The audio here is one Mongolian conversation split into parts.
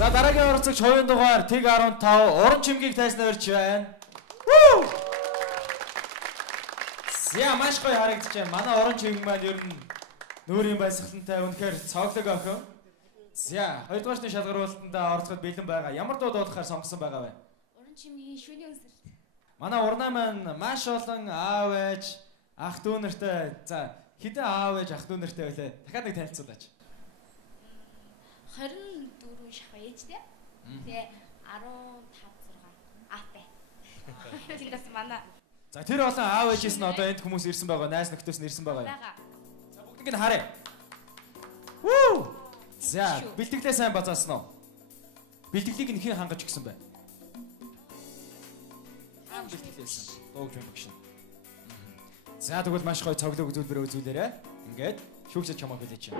За дараагийн оролцогч хоёрын дугаар Тэг 15 уран чимгийг тайснаа өрч байна. Яа маш гоё харагдаж байна. Манай уран чимэг маань ер нь нүүрийн баясгалантай үнэхээр цоглог охин. За хоёрдугаарчны шалгаруулалтанд оролцоход бэлэн байгаа. Ямар дуу дуулахаар сонгосон байгаа вэ? Уран чимгийн шүний өнсөлт. Манай урнаа маань маш олон аав ээж, ах дүү нартай. За хэдэн аав ээж, ах дүү нартай байлаа? Дахиад нэг танилцуулаач. 24 шах ээжтэй. Тэгээ 15 6 аатай. Тэндээс манай. За тэр олон аав ээжээс нь одоо энд хүмүүс ирсэн байгаа. Найз нөхдөс нь ирсэн байгаа юм. За бүгднийг нь харъя. За бэлтгэлээ сайн базаасан уу? Бэлтгэлийг нь хэн хангаж өгсөн бэ? Бэлтгэлээсэн. Дууг юм гişin. За тэгвэл маш гоё цоглог үзүүлбэрээ үзүүлээрэй. Ингээд шүүгсэж чамаа хэлээч.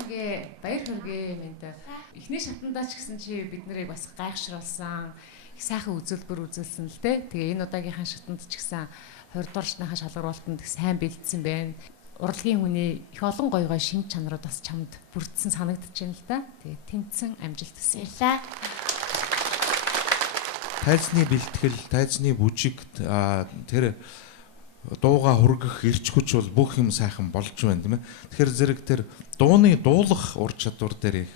Ингээ баяр хүргэе мэд. Эхний шатандаа ч гэсэн чи бид нарыг бас гайхшруулсан, их сайхан үзүүлбэр үзүүлсэн л дээ. Тэгээ энэ удаагийнхаа шатанд ч гэсэн 20 дугаар шатныхаа шалгаруулалтанд их сайн бэлдсэн байна. Урлагийн хүний их олон гой шинж чанарууд бас чамд бүрдсэн санагдаж байна л да. Тэгээ тэнцэн амжилт хүсье. Тайзны бэлтгэл, тайзны бүжиг тэр дууга хүргэх эрч хүч бол бүх юм сайхан болж байна тийм ээ. Тэгэхээр зэрэг тэр дууны дуулах ур чадвар дээр их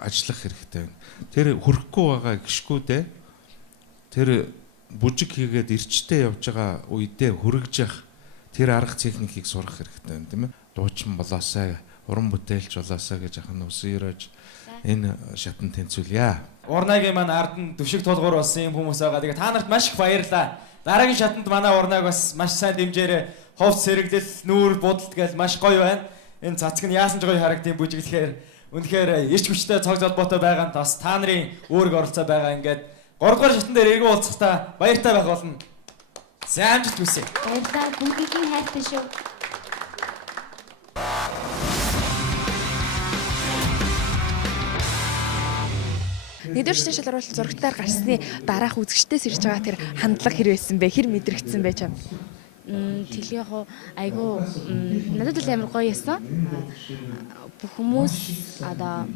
ажиллах хэрэгтэй байна. Тэр хүрхгүй байгаа гიშгүүдээ тэр бүжиг хийгээд эрчтэй явж байгаа үедээ хүргэж явах тэр арга техникийг сурах хэрэгтэй байна тийм ээ. Дуучин болоосаа, уран бүтээлч болоосаа гэж ахын үсэрэж энэ шатан тэнцүүлье. Урнагийн маань ард нь дөшиг тулгуур болсон юм хүмүүс байгаа. Тэгээ та нарт маш их баярлалаа. Дараагийн шатанд манай урнаг бас маш сайн дэмжээрэй. Ховц сэргэлдэл, нүүр, будалт гэж маш гоё байна. Энэ цацг нь яасан ч гоё харагдсан бүжиглэхээр үнэхээр эрч хүчтэй цог холбоотой байгаа нь бас та нарын үүрэг оролцоо байгаа. Ингээд 3 дугаар шатан дээр эргүү уулзахдаа баяртай байх болно. Сайн амжилт хүсье. Баярлалаа. Бүгдийн хайртай шүү. Нэгдүгээр шатны шалгаруулалт зурагтаар гарсны дараах үзэгчдээс ирж байгаа тэр хандлага хэр байсан бэ? Хэр мэдрэгдсэн бэ чам? Тэгэл яг айгу надад л амар гоё ясан. Бүх хүмүүс одоо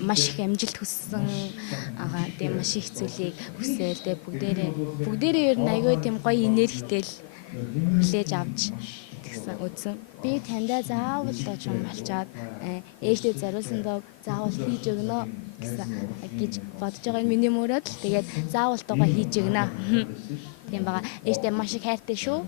маш их амжилт хүссэн тийм маш их зүйлийг хүсээл тэгээ бүгдээрээ ер нь айгу тийм гоё энергитэй л хүлээж авч тэгсэн үзсэн. Би таньдаа заавал дооч юм болчоод ээжтэй зориулсан доо заавал хийж өгнө гэж бодож байгаа нь миний мөрөөдөл. Тэгээд заавал дуугаа хийж өгнө. Тийм бага. Ээжтэй маш их хайртай шүү.